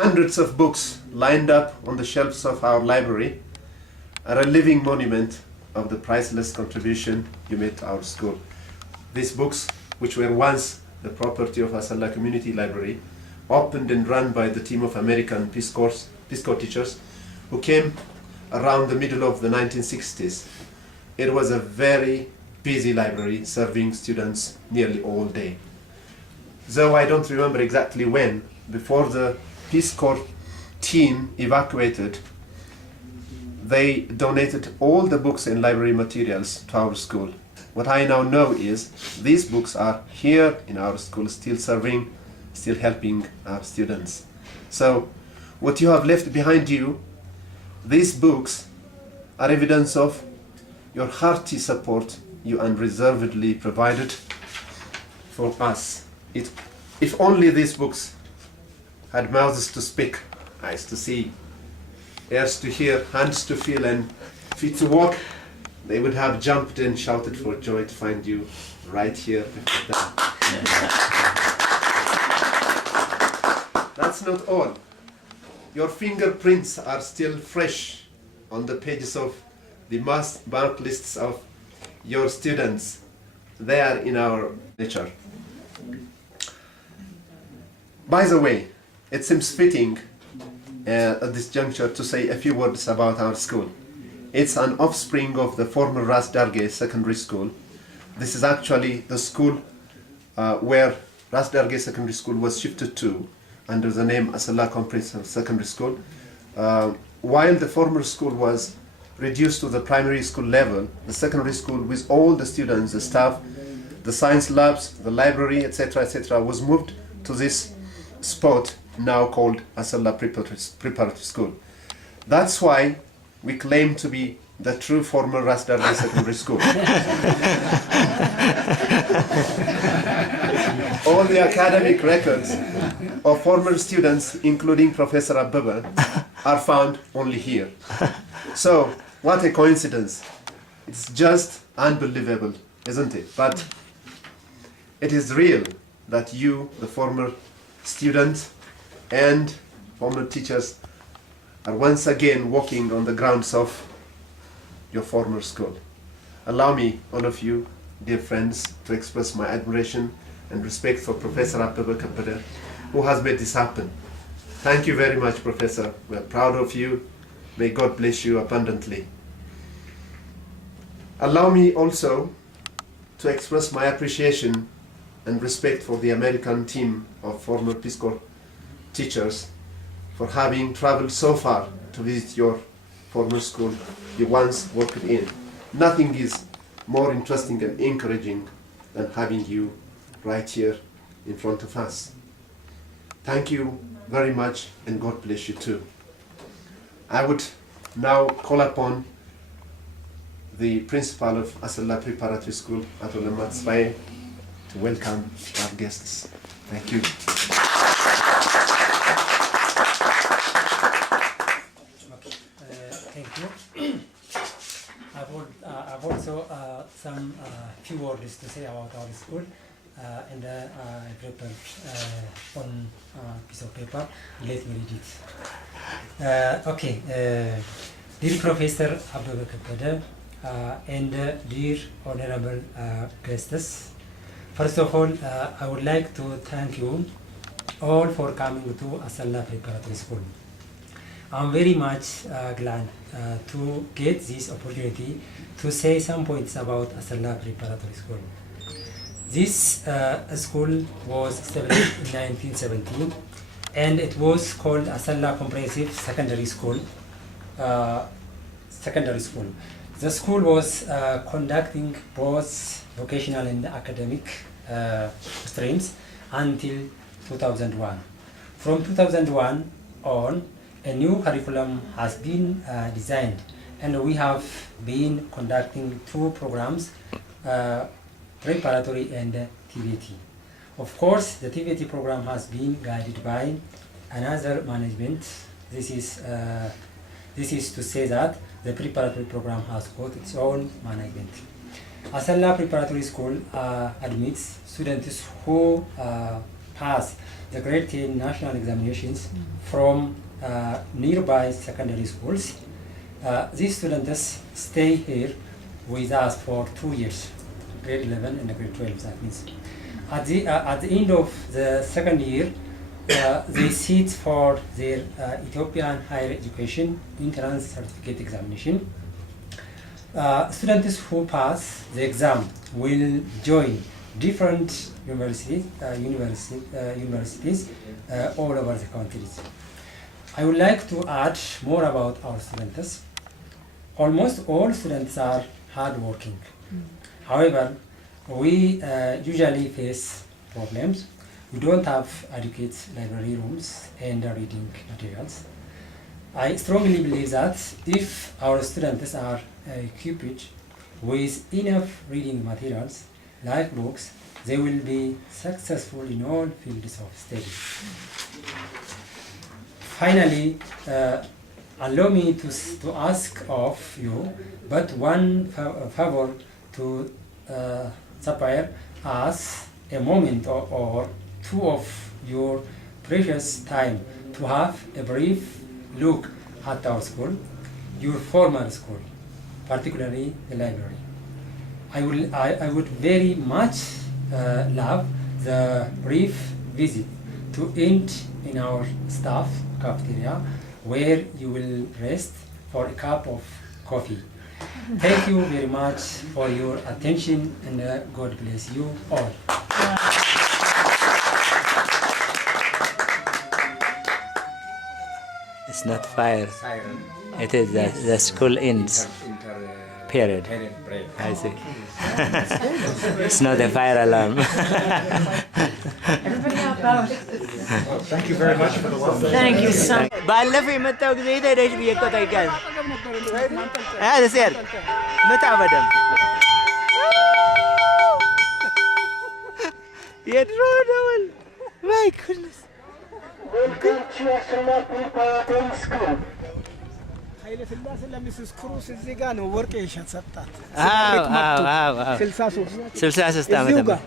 Hundreds of books lined up on the shelves of our library are a living monument of the priceless contribution you made to our school. These books, which were once the property of Asella Community Library, opened and run by the team of American Peace Corps teachers who came around the middle of the 1960s. It was a very busy library serving students nearly all day. Though I don't remember exactly when, before the Peace Corps team evacuated, they donated all the books and library materials to our school. What I now know is these books are here in our school, still serving, still helping our students. So what you have left behind you, these books are evidence of your hearty support you unreservedly provided for us. If only these books had mouths to speak, eyes to see, ears to hear, hands to feel, and feet to walk, they would have jumped and shouted for joy to find you right here before them. That's not all. Your fingerprints are still fresh on the pages of the mass mark lists of your students there in our literature. By the way, it seems fitting at this juncture to say a few words about our school. It's an offspring of the former Ras Dargeh Secondary School. This is actually the school where Ras Dargeh Secondary School was shifted to under the name Asella Comprehensive Secondary School. While the former school was reduced to the primary school level, the secondary school with all the students, the staff, the science labs, the library, etc., was moved to this spot now called Asella Preparatory School. That's why we claim to be the true former Ras Dargeh Secondary School. All the academic records of former students, including Professor Ababa, are found only here. So, what a coincidence. It's just unbelievable, isn't it? But it is real that you, the former students and former teachers, are once again walking on the grounds of your former school. Allow me, all of you, dear friends, to express my admiration and respect for Professor Ababa Kabbada, who has made this happen. Thank you very much, Professor. We're proud of you. May God bless you abundantly. Allow me also to express my appreciation and respect for the American team of former Peace Corps teachers for having traveled so far to visit your former school you once worked in. Nothing is more interesting and encouraging than having you right here in front of us. Thank you very much, and God bless you too. I would now call upon the principal of Asella Preparatory School, Ato Lemmat Svaye, to welcome our guests. Thank you. Thank you. I've also some few words to say about our school, and I prepared on piece of paper. Let me read it. Okay. Dear Professor Ababa Kabbada, and dear honorable guests, first of all, I would like to thank you all for coming to Asella Preparatory School. I'm very much glad to get this opportunity to say some points about Asella Preparatory School. This school was established in 1917, and it was called Asella Comprehensive Secondary School. The school was conducting both vocational and academic streams until 2001. From 2001 on, a new curriculum has been designed, and we have been conducting two programs, preparatory and TVT. Of course, the TVT program has been guided by another management. This is to say that the preparatory program has got its own management. Asella Preparatory School admits students who pass the grade 10 national examinations from nearby secondary schools. These students stay here with us for 2 years, grade 11 and grade 12, that means. At the end of the second year, they sit for their Ethiopian higher education entrance certificate examination. Students who pass the exam will join different universities all over the countries. I would like to add more about our students. Almost all students are hardworking. However, we usually face problems. We don't have adequate library rooms and reading materials. I strongly believe that if our students are equipped with enough reading materials, like books, they will be successful in all fields of study. Finally, allow me to ask of you but one favor to spare us a moment or two of your precious time to have a brief look at our school, your former school, particularly the library. I would very much love the brief visit to end in our staff cafeteria, where you will rest for a cup of coffee. Thank you very much for your attention, and God bless you all. It's not fire. It is the school ends. Period. I see. It's not a fire alarm. Thank you very much for the welcome. Thank you so much. ባለፈው የመጣው ጊዜ ሄደሽ ብዬሽ እኮ ጠይቃለሁ። መጣሁ በደምብ የድሮ ደወል ማይ ጉድነስ ኃይለ ሥላሴ ለሚስስ ክሩስ እዚህ ጋር ነው ወርቅ የሸጥ ሰጣት። 63 ዓመተ ምህረት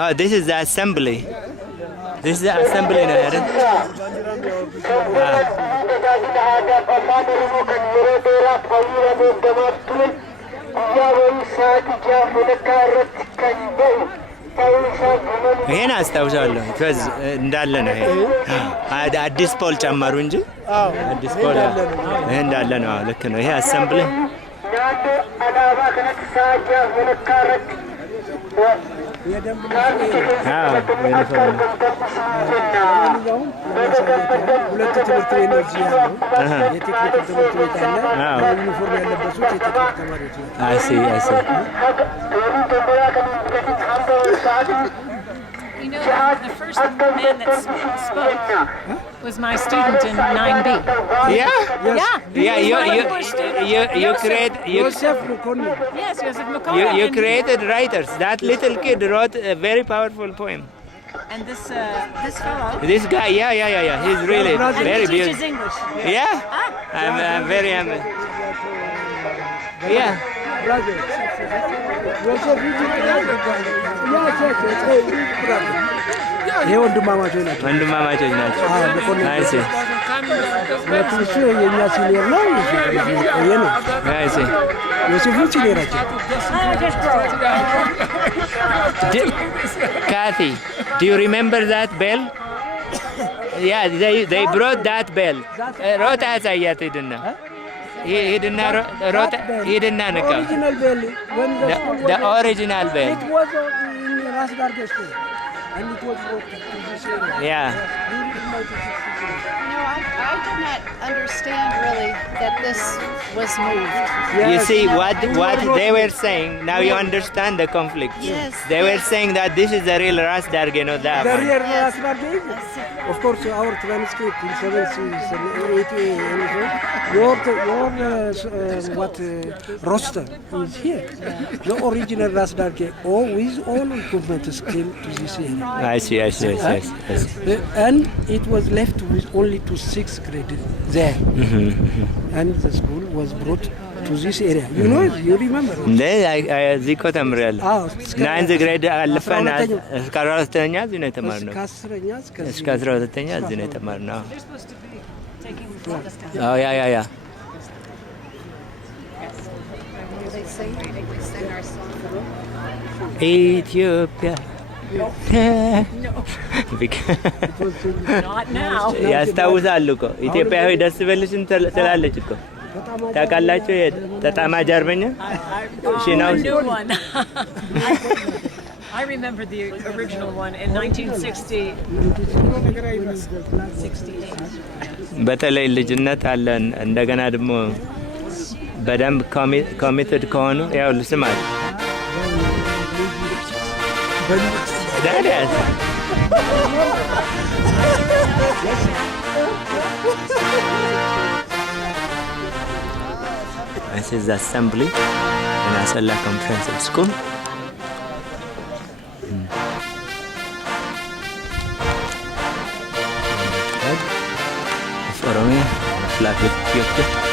Oh, this is the assembly. This is the assembly now, አይደል? ይሄን አስታውሳለሁ። ከዚ እንዳለ ነው ይሄ። አዲስ ፖል ጨመሩ እንጂ አዲስ ፖል ይሄ እንዳለ ነው። ልክ ነው። ይሄ አሰምብሊ ሁለት ትምህርት ቤት ነው እዚህ ያለው። የቴክኒክ ትምህርት ቤት አለ። ዩኒፎርም ያለበሱት የቴክኒክ ተማሪዎች ናቸው። I see. You know, the first man that spoke was my student in 9B. Yeah. Yeah. Yeah, you create Joseph Mukono. Yes, Joseph McCullough. you And- created writers. That little kid wrote a very powerful poem. And this fellow. This guy, yeah. He's really And very he teaches beautiful. English. Yeah. Ah, I'm very Yeah. Brother. Joseph ይሄ ወንድማማቾች ናቸው። ወንድማማቾች ናቸው። I see. እሱ የኛ ሲኒየር ነው። ይሄ ነው I see. ዮሴፍ ሲኒየራቸው። Kathy, do you remember that bell? Yeah, they brought that bell. ሮጣ ያሳያት ሂድና ሂድና ንካ Original bell when the original bell. it was in Ras Darge school and it was brought to this area. Yeah. No, I did not understand really that this was moved. You see what they were saying. Now you understand the conflict. Yes. They were saying that this is the real Ras Darge, not that The one. real Ras Darge. Of course, our transcript in 788 your roster is here. The original Ras Darge, all with all equipment came to this area. I see. And it was left with only to 6th grade there. And the school was brought to this area. You know it? You remember? እዚህ እኮ ተምሬያለሁ። ናይንዝ ግሬድ አልፈን እስከ 12ኛ እዚህ ነው የተማርነው። እስከ 12ኛ እዚህ ነው የተማርነው። ያ ኢትዮጵያ ያስታውሳሉ እኮ ኢትዮጵያ ሆይ ደስ በልሽን ትላለች እኮ ታውቃላችሁ። ተጣማጅ አርበኛ I remember the original one in 1968. በተለይ ልጅነት አለን። እንደገና ደግሞ በደንብ ኮሚትድ ከሆኑ ያው ልስማት ዳዲያስ This is the assembly in Asella Comprehensive School. Of Oromia, flag with Ethiopia.